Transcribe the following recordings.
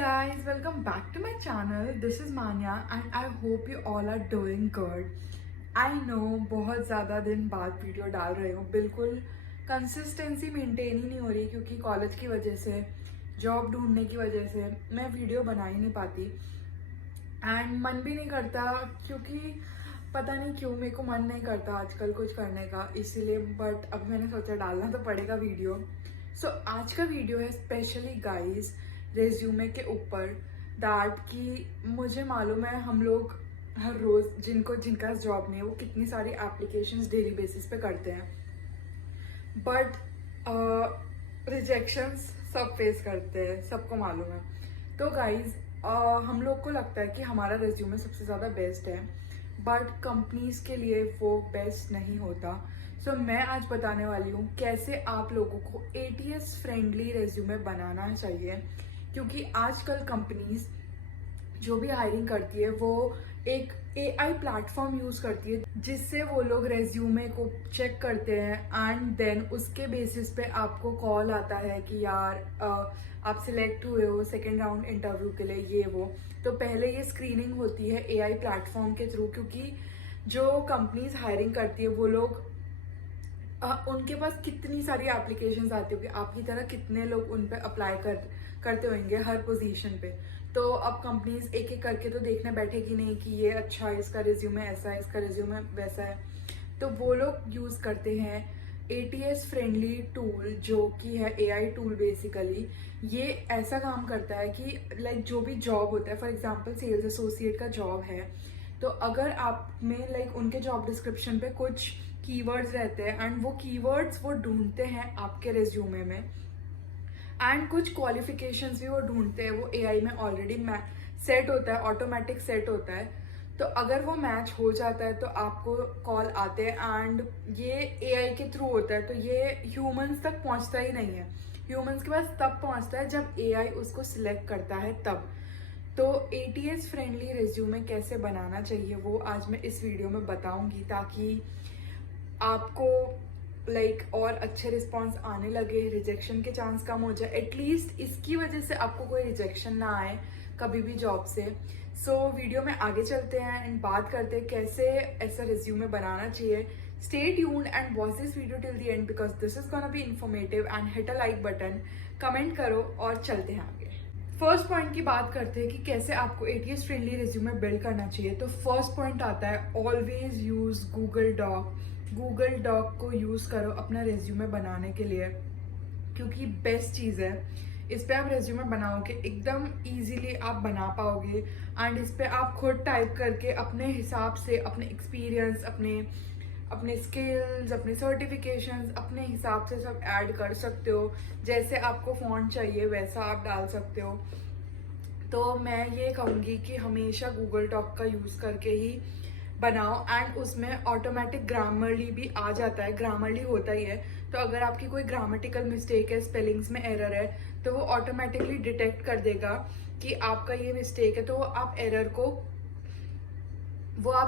guys, welcome back to my channel. This is Manya and I hope you all are doing good. I know बहुत ज़्यादा दिन बाद video डाल रही हूँ, बिल्कुल कंसिस्टेंसी मेंटेन ही नहीं हो रही क्योंकि कॉलेज की वजह से, जॉब ढूंढने की वजह से मैं वीडियो बना ही नहीं पाती एंड मन भी नहीं करता क्योंकि पता नहीं क्यों मेरे को मन नहीं करता आजकल कुछ करने का, इसीलिए बट अब मैंने सोचा डालना तो पड़ेगा वीडियो। सो आज का वीडियो है स्पेशली गाइस रेज्यूमे के ऊपर दैट कि मुझे मालूम है हम लोग हर रोज़ जिनका जॉब नहीं है वो कितनी सारी एप्लीकेशंस डेली बेसिस पे करते हैं, बट रिजेक्शंस सब फेस करते हैं, सबको मालूम है। तो गाइज हम लोग को लगता है कि हमारा रेज्यूमे सबसे ज़्यादा बेस्ट है, बट कंपनीज के लिए वो बेस्ट नहीं होता। सो मैं आज बताने वाली हूँ कैसे आप लोगों को ATS फ्रेंडली रेज्यूमे बनाना चाहिए, क्योंकि आजकल कंपनीज जो भी हायरिंग करती है वो एक AI प्लेटफॉर्म यूज़ करती है जिससे वो लोग रेज्यूमे को चेक करते हैं एंड देन उसके बेसिस पे आपको कॉल आता है कि यार आप सिलेक्ट हुए हो सेकेंड राउंड इंटरव्यू के लिए, ये वो। तो पहले ये स्क्रीनिंग होती है AI प्लेटफॉर्म के थ्रू, क्योंकि जो कंपनीज हायरिंग करती है वो लोग उनके पास कितनी सारी एप्लीकेशंस आती होगी, आपकी तरह कितने लोग उन पे अप्लाई करते होंगे हर पोजीशन पे। तो अब कंपनीज एक एक करके तो देखने बैठेगी नहीं कि ये अच्छा है, इसका रिज्यूमे ऐसा है, इसका रिज्यूमे वैसा है। तो वो लोग यूज़ करते हैं ATS फ्रेंडली टूल जो कि है AI टूल। बेसिकली ये ऐसा काम करता है कि लाइक जो भी जॉब होता है, फॉर एग्जांपल सेल्स एसोसिएट का जॉब है, तो अगर आप में लाइक उनके जॉब डिस्क्रिप्शन पे कुछ कीवर्ड्स रहते हैं एंड वो कीवर्ड्स वो ढूंढते हैं आपके रेज्यूमे में एंड कुछ क्वालिफिकेशंस भी वो ढूंढते हैं, वो AI में ऑलरेडी सेट होता है, ऑटोमेटिक सेट होता है। तो अगर वो मैच हो जाता है तो आपको कॉल आते हैं एंड ये AI के थ्रू होता है, तो ये ह्यूमंस तक पहुंचता ही नहीं है। ह्यूमंस के पास तब पहुंचता है जब AI उसको सिलेक्ट करता है तब। तो ATS फ्रेंडली रिज्यूमे कैसे बनाना चाहिए वो आज मैं इस वीडियो में बताऊंगी, ताकि आपको लाइक और अच्छे रिस्पॉन्स आने लगे, रिजेक्शन के चांस कम हो जाए, एटलीस्ट इसकी वजह से आपको कोई रिजेक्शन ना आए कभी भी जॉब से। सो वीडियो में आगे चलते हैं एंड बात करते हैं कैसे ऐसा रिज्यूमे बनाना चाहिए। Stay tuned and watch this video till the end because this is gonna be informative and hit a like button, comment करो और चलते हैं आगे। फर्स्ट पॉइंट की बात करते हैं कि कैसे आपको ATS फ्रेंडली रिज्यूमे बिल्ड करना चाहिए। तो फर्स्ट पॉइंट आता है always use Google doc. Google doc को यूज़ करो अपना रेज्यूमे बनाने के लिए, क्योंकि बेस्ट चीज़ है। इस पे आप रेज्यूमे बनाओगे एकदम इजीली आप बना पाओगे एंड इस पे आप खुद टाइप करके अपने हिसाब से अपने एक्सपीरियंस, अपने स्किल्स, अपने सर्टिफिकेशंस अपने हिसाब से सब ऐड कर सकते हो। जैसे आपको फॉन्ट चाहिए वैसा आप डाल सकते हो। तो मैं ये कहूँगी कि हमेशा गूगल डॉक का यूज़ करके ही बनाओ एंड उसमें ऑटोमेटिक ग्रामरली भी आ जाता है, ग्रामरली होता ही है। तो अगर आपकी कोई ग्रामेटिकल मिस्टेक है, स्पेलिंग्स में एरर है, तो वो ऑटोमेटिकली डिटेक्ट कर देगा कि आपका ये मिस्टेक है, तो वो आप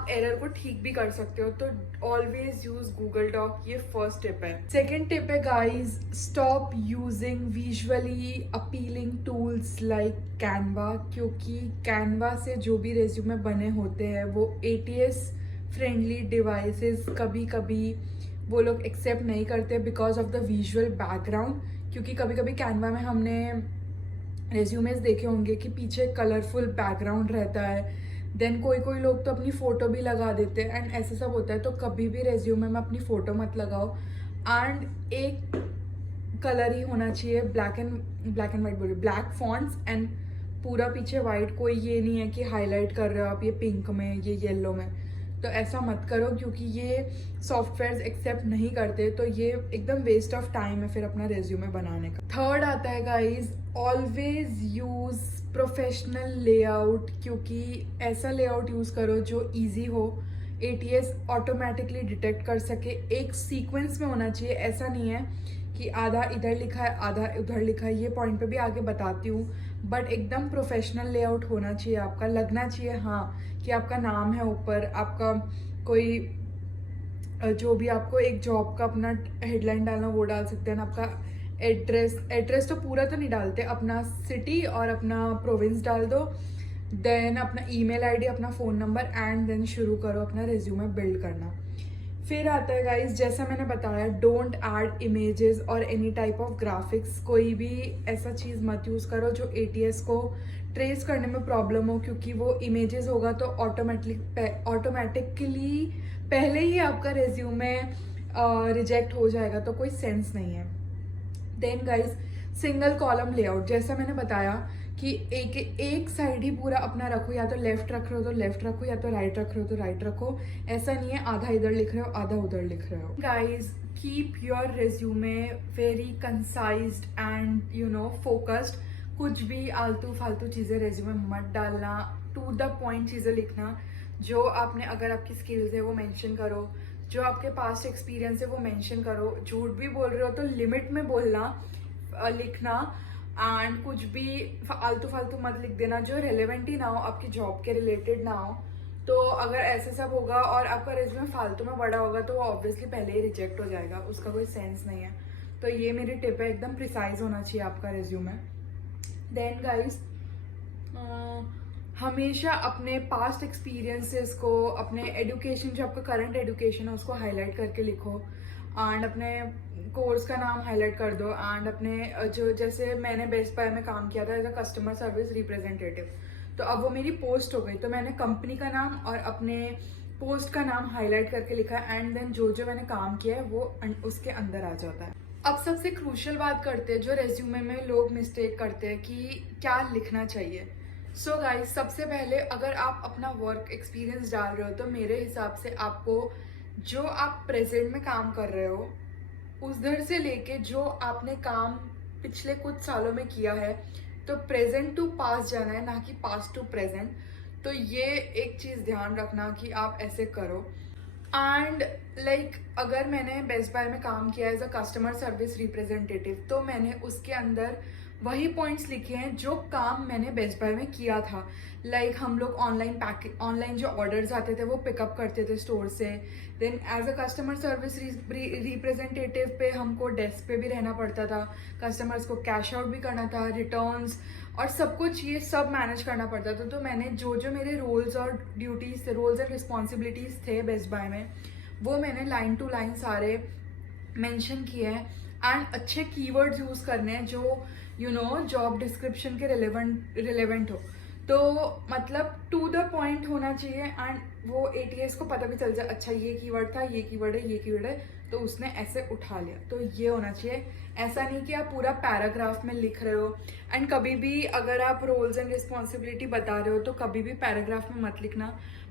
एरर को ठीक भी कर सकते हो। तो ऑलवेज यूज गूगल डॉक, ये फर्स्ट टिप है। सेकेंड टिप है guys, stop using visually appealing tools like Canva, क्योंकि कैनवा से जो भी रेज्यूमे बने होते हैं वो ATS फ्रेंडली डिवाइसेस कभी कभी वो लोग एक्सेप्ट नहीं करते because of the visual background. क्योंकि कभी कभी कैनवा में हमने रेज्यूमेस देखे होंगे कि पीछे कलरफुल बैकग्राउंड रहता है, देन कोई लोग तो अपनी फ़ोटो भी लगा देते हैं एंड ऐसे सब होता है। तो कभी भी रेज्यूमे में अपनी फ़ोटो मत लगाओ एंड एक कलर ही होना चाहिए, ब्लैक एंड वाइट बोलिए, ब्लैक फॉन्ट्स एंड पूरा पीछे वाइट। कोई ये नहीं है कि हाईलाइट कर रहे हो आप ये पिंक में, ये येलो में, तो ऐसा मत करो क्योंकि ये सॉफ्टवेयर्स एक्सेप्ट नहीं करते। तो ये एकदम वेस्ट ऑफ टाइम है फिर अपना रेज्यूमे बनाने का। थर्ड आता है guys, always use professional layout, क्योंकि ऐसा लेआउट यूज़ करो जो इजी हो, ATS ऑटोमेटिकली डिटेक्ट कर सके। एक सीक्वेंस में होना चाहिए, ऐसा नहीं है कि आधा इधर लिखा है आधा उधर लिखा है, ये पॉइंट पे भी आगे बताती हूँ, बट एकदम प्रोफेशनल लेआउट होना चाहिए आपका। लगना चाहिए हाँ कि आपका नाम है ऊपर, आपका कोई जो भी आपको एक जॉब का अपना हेडलाइन डालना वो डाल सकते हैं, आपका एड्रेस तो पूरा तो नहीं डालते, अपना सिटी और अपना प्रोविंस डाल दो, देन अपना ईमेल आईडी, अपना फ़ोन नंबर, एंड देन शुरू करो अपना रिज्यूमे बिल्ड करना। फिर आता है गाइस, जैसा मैंने बताया, डोंट ऐड इमेजेस और एनी टाइप ऑफ ग्राफिक्स। कोई भी ऐसा चीज़ मत यूज़ करो जो एटीएस को ट्रेस करने में प्रॉब्लम हो, क्योंकि वो इमेजेस होगा तो ऑटोमेटिकली पहले ही आपका रेज्यूमे रिजेक्ट हो जाएगा, तो कोई सेंस नहीं है। Then guys, single column layout, जैसा मैंने बताया कि एक साइड ही पूरा अपना रखो, या तो लेफ्ट रख रहे हो तो लेफ्ट रखो, या तो राइट रख रहे हो तो राइट रखो। ऐसा नहीं है आधा इधर लिख रहे हो आधा उधर लिख रहे हो। Guys, keep your resume very concised and focused. कुछ भी आलतू फालतू चीज़ें रेज्यूमे मत डालना, टू द पॉइंट चीज़ें लिखना। जो आपने, अगर आपकी स्किल्स है वो मेंशन करो, जो आपके पास्ट एक्सपीरियंस है वो मेंशन करो। झूठ भी बोल रहे हो तो लिमिट में बोलना, लिखना, एंड कुछ भी आलतू फालतू मत लिख देना जो रेलेवेंट ही ना हो, आपकी जॉब के रिलेटेड ना हो। तो अगर ऐसे सब होगा और आपका रिज्यूमे फालतू में बड़ा होगा तो वो ऑब्वियसली पहले ही रिजेक्ट हो जाएगा, उसका कोई सेंस नहीं है। तो ये मेरी टिप है, एकदम प्रिसाइज होना चाहिए आपका रिज्यूमे। देन गाइस, हमेशा अपने पास्ट एक्सपीरियंसेस को, अपने एजुकेशन, जो आपका करंट एजुकेशन है उसको हाईलाइट करके लिखो, एंड अपने कोर्स का नाम हाईलाइट कर दो, एंड अपने जो, जैसे मैंने बेस्ट बाय में काम किया था as a customer service representative, तो अब वो मेरी पोस्ट हो गई, तो मैंने कंपनी का नाम और अपने पोस्ट का नाम हाईलाइट करके लिखा है, एंड देन जो जो मैंने काम किया है वो उसके अंदर आ जाता है। अब सबसे क्रूशियल बात करते हैं जो रेज्यूमे में लोग मिस्टेक करते हैं कि क्या लिखना चाहिए। सो गाइस, सबसे पहले अगर आप अपना वर्क एक्सपीरियंस डाल रहे हो तो मेरे हिसाब से आपको जो आप प्रेजेंट में काम कर रहे हो उधर से लेके जो आपने काम पिछले कुछ सालों में किया है, तो प्रेजेंट टू पास्ट जाना है, ना कि पास्ट टू प्रेजेंट। तो ये एक चीज़ ध्यान रखना कि आप ऐसे करो। एंड अगर मैंने बेस्ट बाय में काम किया as a customer service representative, तो मैंने उसके अंदर वही पॉइंट्स लिखे हैं जो काम मैंने बेस्ट बाय में किया था। हम लोग ऑनलाइन जो ऑर्डर्स आते थे वो पिकअप करते थे स्टोर से। Then as a customer service representative पे हमको डेस्क पे भी रहना पड़ता था, कस्टमर्स को कैश आउट भी करना था, रिटर्न्स और सब कुछ, ये सब मैनेज करना पड़ता था। तो मैंने जो जो मेरे रोल्स एंड रिस्पॉन्सिबिलिटीज़ थे बेस्ट बाय में, वो मैंने लाइन टू लाइन सारे मेंशन किए हैं। एंड अच्छे कीवर्ड्स यूज़ करने हैं जो जॉब डिस्क्रिप्शन के रिलेवेंट हो। तो मतलब टू द पॉइंट होना चाहिए, एंड वो एटीएस को पता भी चल जाए, अच्छा ये कीवर्ड था, ये कीवर्ड है, ये कीवर्ड है, तो उसने ऐसे उठा लिया। तो ये होना चाहिए, ऐसा नहीं कि आप पूरा पैराग्राफ में लिख रहे हो। एंड कभी भी अगर आप रोल्स एंड रिस्पॉन्सिबिलिटी बता रहे हो तो कभी भी पैराग्राफ में मत लिखना,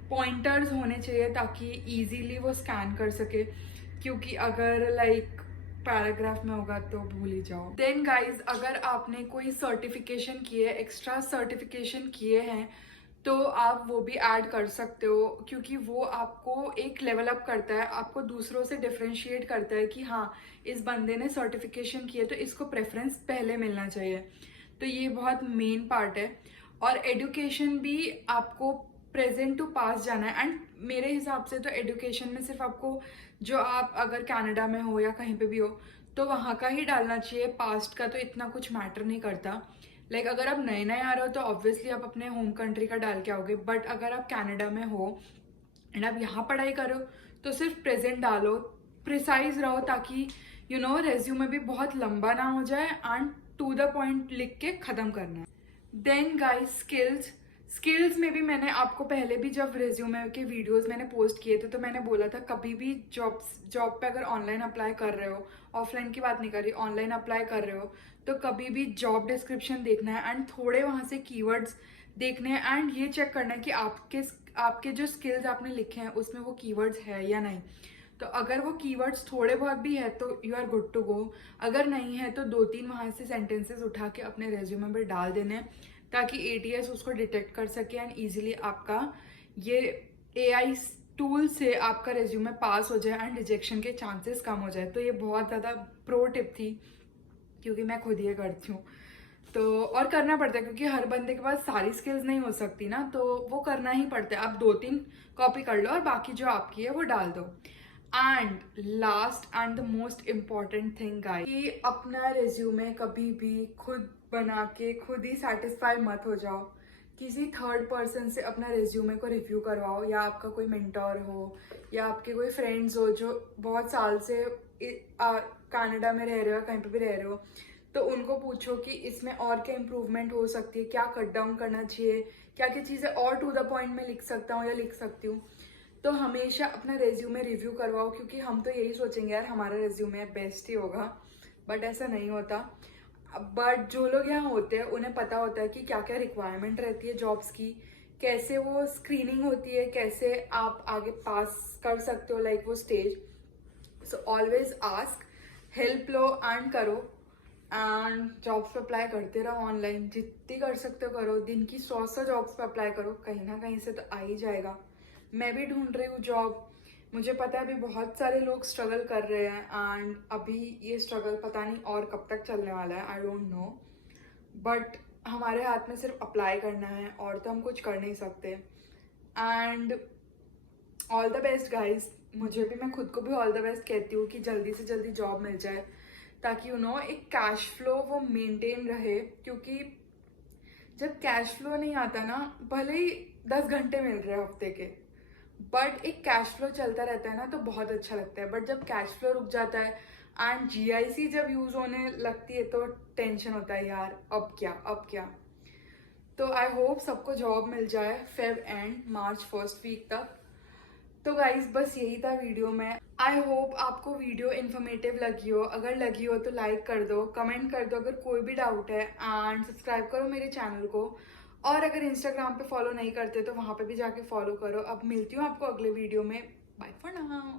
पॉइंटर्स होने चाहिए ताकि इजीली वो स्कैन कर सके, क्योंकि अगर पैराग्राफ में होगा तो भूल ही जाओ। देन गाइज, अगर आपने कोई सर्टिफिकेशन किए, एक्स्ट्रा सर्टिफिकेशन किए हैं, तो आप वो भी ऐड कर सकते हो, क्योंकि वो आपको एक लेवल अप करता है, आपको दूसरों से डिफ्रेंशिएट करता है कि हाँ, इस बंदे ने सर्टिफिकेशन किए तो इसको प्रेफरेंस पहले मिलना चाहिए। तो ये बहुत मेन पार्ट है। और एडुकेशन भी आपको प्रेजेंट टू पास जाना है। एंड मेरे हिसाब से तो एडुकेशन में सिर्फ आपको, जो आप अगर कनाडा में हो या कहीं पे भी हो, तो वहाँ का ही डालना चाहिए, पास्ट का तो इतना कुछ मैटर नहीं करता। अगर आप नए नए आ रहे हो तो ऑब्वियसली आप अपने होम कंट्री का डाल के आओगे, बट अगर आप कनाडा में हो एंड आप यहाँ पढ़ाई करो तो सिर्फ प्रेजेंट डालो, प्रिसाइज रहो, ताकि रेज्यूमे भी बहुत लंबा ना हो जाए, एंड टू द पॉइंट लिख के ख़त्म करना है। देन गाइस, स्किल्स में भी मैंने आपको पहले भी जब रेज्यूमे के वीडियोस मैंने पोस्ट किए थे तो मैंने बोला था, कभी भी जॉब पे अगर ऑनलाइन अप्लाई कर रहे हो, ऑफलाइन की बात नहीं कर रही, ऑनलाइन अप्लाई कर रहे हो, तो कभी भी जॉब डिस्क्रिप्शन देखना है एंड थोड़े वहाँ से कीवर्ड्स देखने हैं, एंड ये चेक करना है कि आपके जो स्किल्स आपने लिखे हैं उसमें वो कीवर्ड्स है या नहीं। तो अगर वो कीवर्ड्स थोड़े बहुत भी है तो you are good to go, अगर नहीं है तो 2-3 वहाँ से सेंटेंसेस उठा के अपने रेज्यूमे पर डाल देने, ताकि एटीएस उसको डिटेक्ट कर सके एंड इजीली आपका ये एआई टूल से आपका रेज्यूमे पास हो जाए एंड रिजेक्शन के चांसेस कम हो जाए। तो ये बहुत ज़्यादा प्रो टिप थी, क्योंकि मैं खुद ये करती हूँ। तो और करना पड़ता है, क्योंकि हर बंदे के पास सारी स्किल्स नहीं हो सकती ना, तो वो करना ही पड़ता है। आप 2-3 कॉपी कर लो और बाकी जो आपकी है वो डाल दो। And last and the most important thing guys, कि अपना रिज्यूमे कभी भी खुद बना के खुद ही सेटिस्फाई मत हो जाओ। किसी थर्ड पर्सन से अपना रिज्यूमे को रिव्यू करवाओ, या आपका कोई मेंटोर हो या आपके कोई फ्रेंड्स हो जो बहुत साल से कनाडा में रह रहे हो, कहीं पे भी रह रहे हो, तो उनको पूछो कि इसमें और क्या इम्प्रूवमेंट हो सकती है, क्या कट डाउन करना चाहिए, क्या क्या चीज़ें और टू द पॉइंट में लिख सकता हूँ या लिख सकती हूँ। तो हमेशा अपना रेज्यूमे रिव्यू करवाओ, क्योंकि हम तो यही सोचेंगे यार हमारा रेज्यूमे बेस्ट ही होगा, बट ऐसा नहीं होता। बट जो लोग यहाँ होते हैं उन्हें पता होता है कि क्या क्या रिक्वायरमेंट रहती है जॉब्स की, कैसे वो स्क्रीनिंग होती है, कैसे आप आगे पास कर सकते हो लाइक वो stage. So always ask, help low and करो, एंड जॉब्स पे अप्लाई करते रहो। ऑनलाइन जितनी कर सकते हो करो, दिन की 100 जॉब्स पे अप्लाई करो, कहीं ना कहीं से तो आ ही जाएगा। मैं भी ढूंढ रही हूँ जॉब, मुझे पता है अभी बहुत सारे लोग स्ट्रगल कर रहे हैं, एंड अभी ये स्ट्रगल पता नहीं और कब तक चलने वाला है, आई डोंट नो। बट हमारे हाथ में सिर्फ अप्लाई करना है, और तो हम कुछ कर नहीं सकते। And all the best guys, मुझे भी, मैं खुद को भी ऑल द बेस्ट कहती हूँ कि जल्दी से जल्दी जॉब मिल जाए, ताकि एक कैश फ्लो वो मेंटेन रहे। क्योंकि जब कैश फ्लो नहीं आता ना, भले ही 10 घंटे मिल रहे हैं हफ्ते के, बट एक कैश फ्लो चलता रहता है ना तो बहुत अच्छा लगता है। बट जब कैश फ्लो रुक जाता है एंड जीआईसी जब यूज होने लगती है तो टेंशन होता है यार, अब क्या अब क्या। तो आई होप सबको जॉब मिल जाए Feb and March first week तक। तो गाइज बस यही था वीडियो में। आई होप आपको वीडियो इन्फॉर्मेटिव लगी हो, अगर लगी हो तो लाइक कर दो, कमेंट कर दो अगर कोई भी डाउट है, एंड सब्सक्राइब करो मेरे चैनल को। और अगर इंस्टाग्राम पे फॉलो नहीं करते तो वहाँ पे भी जाके फॉलो करो। अब मिलती हूँ आपको अगले वीडियो में। Bye for now.